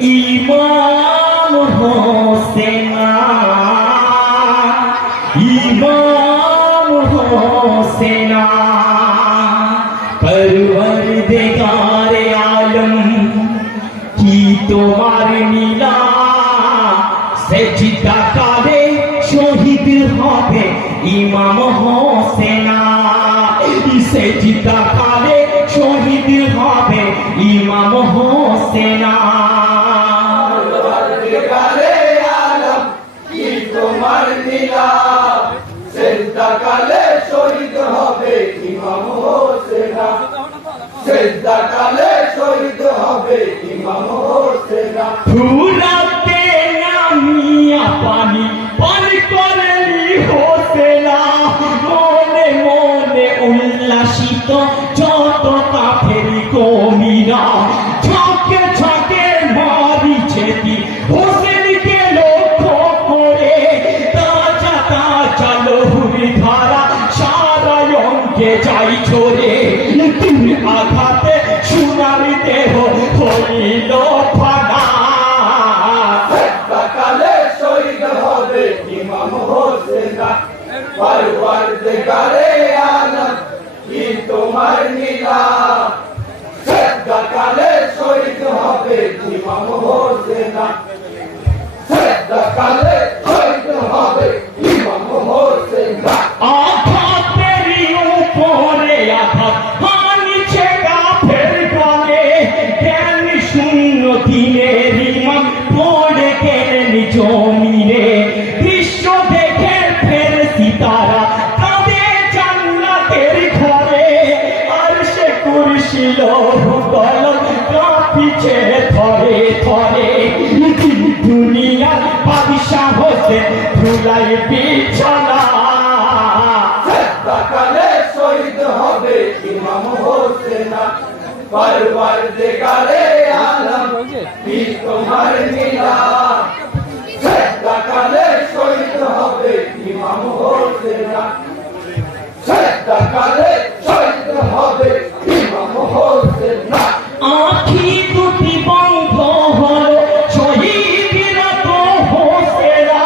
ইমাম হোসেনা, ইমাম হোসেনা, পরওয়ারদিগারে আলম কি তোমার নীলা, সেজদা কালে শহীদ হবে ইমাম হোসেনা, সেজদা কালে শহীদ হবে ইমাম হোসেনা। পরওয়ারদিগারে আলম কি তোমার নীলা, সেজদা কালে শহীদ হবে ইমাম হোসেনা, সেজদা কালে শহীদ হবে ইমাম হোসেনা। ফুরাতে নামিয়া পানি পান করলি হোসেনা, মনে মনে উল্লাসিত যত কাফের কমিরা, ছকে ছকে মারিছে তীর হোসেনকে লক্ষ্য করে, তাজা তাজা লহুর ধারা সারা অঙ্কে যাই ঝরে, তিন আঘাতে সোনার দেহ হইল ফানা। সেজদা কালে শহীদ হবে ইমাম হোসেনা, পরওয়ারদিগারে আলম কি তোমার নীলা, সেজদা কালে শহীদ হবে ইমাম হোসেনা, সেজদা কালে শহীদ হবে ইমাম হোসেনা। আঘাতের উপরে আঘাত হানিছে কাফের দলে, জ্ঞান শূন্য দিনের ইমাম পড়ে গেলেন জমিনে, দৃশ্য দেখে ফেরেশতারা কাঁদে জান্নাতের ঘরে, আর সে কুরসি লৌহ কলম কাঁপিছে থরে থরে, দুনিয়ার বাদশা হোসেন ধুলাই বিছানা। সেজদা কালে শহীদ হবে ইমাম হোসেনা, পরওয়ারদিগারে আলম কি তোমার নীলা, সেজদা কালে শহীদ হবে ইমাম হোসেনা, সেজদা কালে শহীদ হবে ইমাম হোসেনা। আঁখি দুটি বন্ধ হলো শহীদরা তো হোসেনা,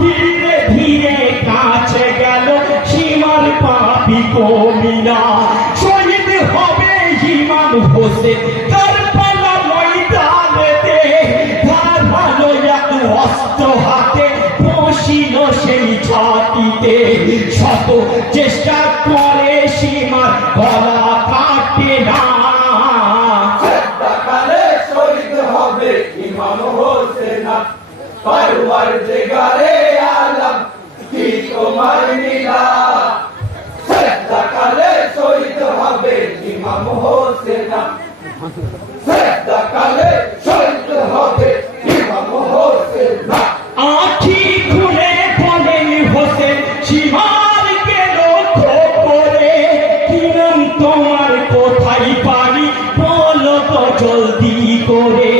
ধীরে ধীরে কাছে গেল সীমার পাপী কমিরা, শহীদ হবে ইমাম হোসেন কারবালা ময়দানেতে, ধারালো এক অস্ত্র হাতে বসিল সেই ছাতিতে, শত চেষ্টা করে সীমার গলা কাটে না। সেজদা কালে শহীদ হবে ইমাম হোসেনা, পরওয়ারদিগারে আলম কি তোমার নীলা, সেজদা কালে শহীদ হবে ইমাম হোসেনা, সেজদা কালে শহীদ হবে ইমাম হোসেনা। আঁখি খুলে বলেন হোসেন সীমারকে লক্ষ্য করে, কি নাম তোমার কোথায় বাড়ি বলো তো জলদি করে,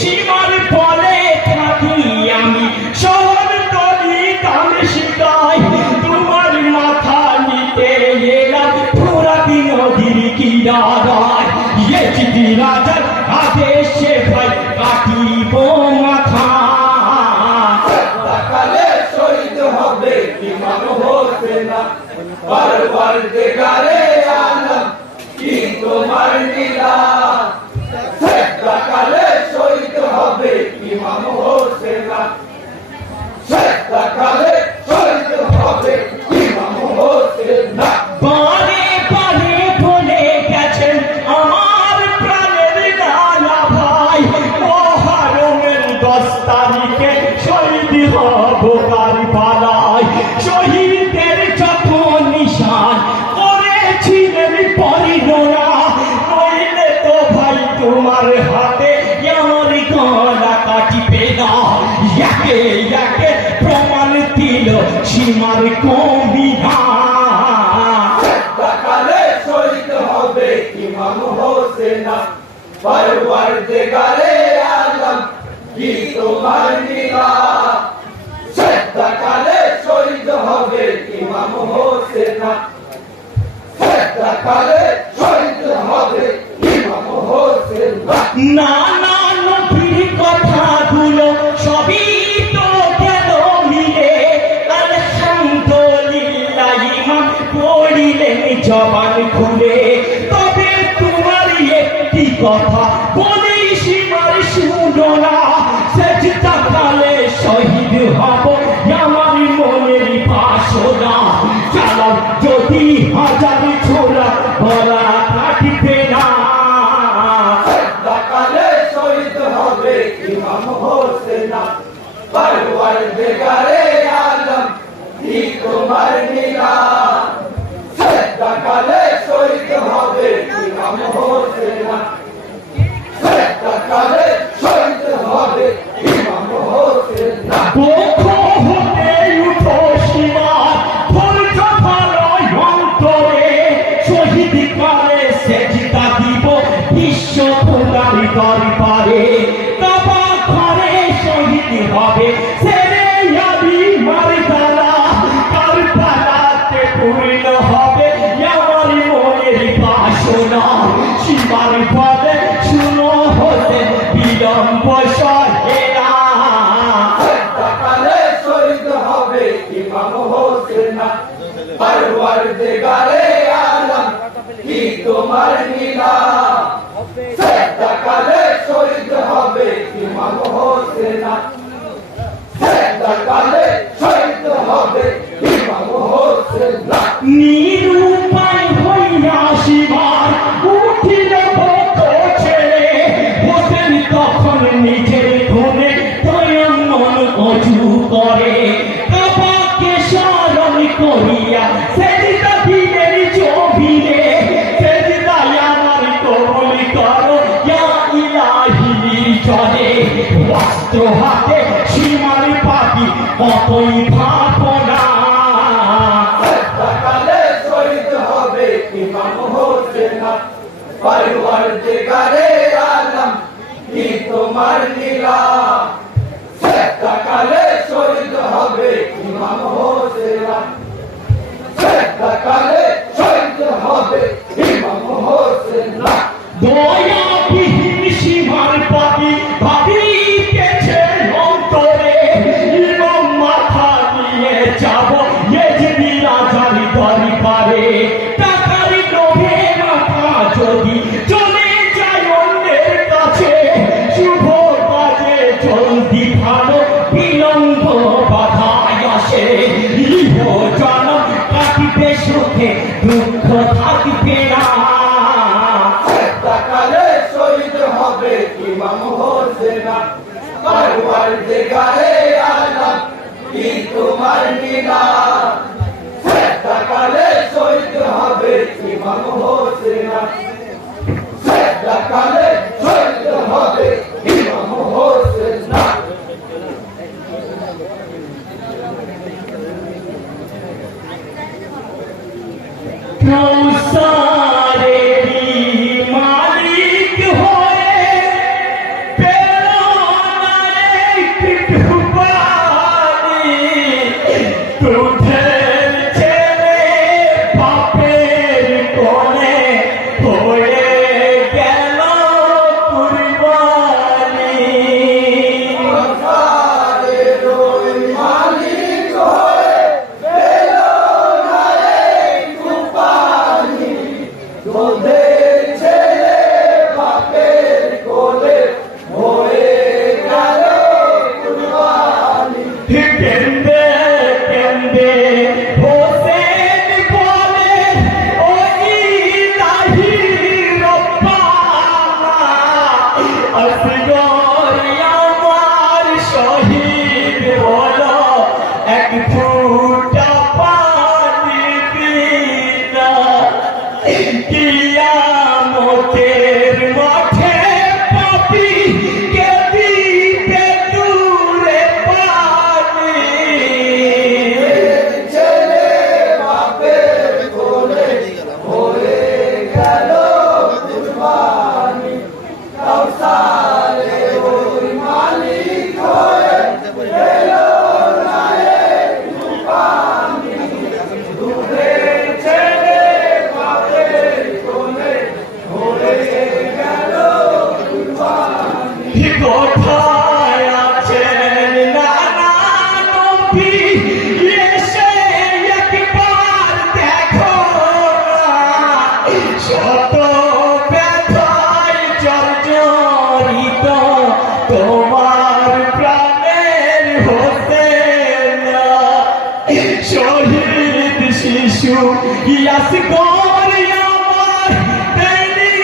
সীমার বলে থাকি আমি শহর তরি দামেস্কায়, তোমার মাথা নিতে এলাম ফুরাতি নদীর কিনারায়, ইয়েজিদ রাজার আদেশে ভাই কাটিব মাথা। সেজদা কালে শহীদ হবে ইমাম হোসেনা, পরওয়ারদিগারে আলম কি তোমার নীলা, সেজদা কালে শহীদ হবে ইমাম হোসেনা, সেজদা কালে শহীদ হবে ইমাম হোসেনা। বারে বারে বলে গেছেন আমার প্রাণের নানা ভাই, মহরমের 10 তারিখে শহীদ হব কারবালায়, শহীদের যত নিশান করেছিলেন পরিণরা, নইলে তো ভাই তোমার হাতে আমার গলা কাটিবে না। একে একে প্রমাণ দিল সীমার কমিরা। সেজদা কালে শহীদ হবে ইমাম হোসেনা, পরওয়ারদিগারে আলম কি তোমার নীলা, সেজদা কালে শহীদ হবে ইমাম হোসেনা, সেজদা কালে শহীদ হবে ইমাম হোসেনা। নানা নবীর কথা না সেজদা কালে শহীদ হব আমার মনের বাসনা চালাও যদি হাজার ছোড়া বলা কাটবে না সকালে শহীদ হবে ইমাম হোসেন পরওয়ারদিগারে আলম কি তোমার নিলাম সকালে শহীদ হবে ইমাম হোসেন সকালে শহীদ হবে ইমাম হোসেন দুঃখ হতে উঠো সীমার ধৈর্য ধরো অন্তরে শহীদ কালে সেজদা দিব বিশ্ব তোমার দরবারে কাবা ঘরে শহীদ হবে সেরে আমি মারদালা কারবালাতে পূর্ণ হবে আমার মনের বাসনা সীমার বলে শুনো হতে বিলম্ব সহে না সকালে শহীদ হবে ইমাম হোসেন পরওয়ারদিগারে আলম কি তোমার নিলাম সকালে শহীদ হবে ইমাম হোসেন সকালে শহীদ হবে ইমাম হোসেন নিরূপায় হইয়া সীমার উঠিল পথ ছেড়ে হোসেন তখন নিজের ধনে তয়ম্মন অজু করে কাবাকে স্মরণ করিয়া সেজদা দিলেন জমিনে সেজদায় আমার কবুল করো ইয়া ইলাহি নির্জনে অস্ত্র হাতে সীমার পাখি কতই ভাবনা সকালে শহীদ হবে ইমাম হোসেন পরওয়ারদিগারে আলম কি তোমার নিলাম সকালে শহীদ হবে ইমাম হোসেন সকালে শহীদ হবে ইমাম হোসেন দয়াবিহীন সীমার পাখি ভাবিতেছে অন্তরে ইমাম মাথা নিয়ে যাব এজনি রাজার দরবারে টাকার লোভে মাথা যদি চলে যায় অন্যের কাছে শুভ কাজে জলদি ভালো বিলম্ব বাধায় আসে ইহ জনম কাটিবে সুখে দুঃখ থাকবে না সকালে শহীদ হবে ইমাম হোসেন পরওয়ারদিগারে আলম কি তোমার নিলাম সকালে শহীদ হবে ইমাম হোসেন সকালে শহীদ হবে ইমাম হোসেন কৌসারেরই মালিক হয়ে পেলো না একটু পানি দুধের ছেলে বাপের কোলে হয়ে গেল কুরবানি সংসারের ওই মালিক হয়ে পেল না একটু পানি দুধের ছেলে বাপের কোলে হয়ে গেল কুরবানি কেন্দে কেন্দে হোসেন বলে ও ইলাহি রব্বানা আসগর আমার শহীদ হলো এক ফোঁটা পানি বিনা কিয়ামতের মাঠে পাপী কে দিবে দূরে পানি ছেলে বাপের কোলে হয়ে গেল কুরবানি কাউসারে ওই মালিক হয়ে পেল না একটু পানি দুধের ছেলে বাপের কোলে হয়ে গেল কুরবানি কোথায় আছেন নানা নবী এসে একবার দেখো শত ব্যথায় জর্জরিত তোমার প্রাণের হোসেন শহীদ শিশু ইয়াস গরি আমার তেরি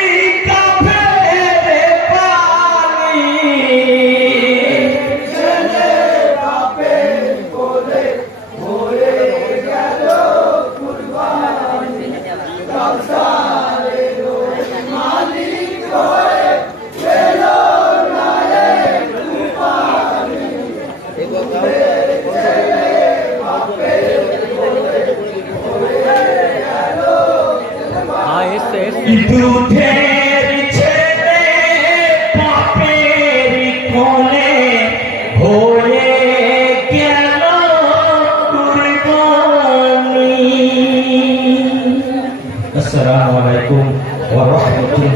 কাফের পানি ছেলে বাপের কোলে মরে গেল কুরবানি সংসারের মালিক হয়ে গেল নায়েক কুরবানি ছেলে বাপের কোলে মরে গেল हाँ इससे দুধে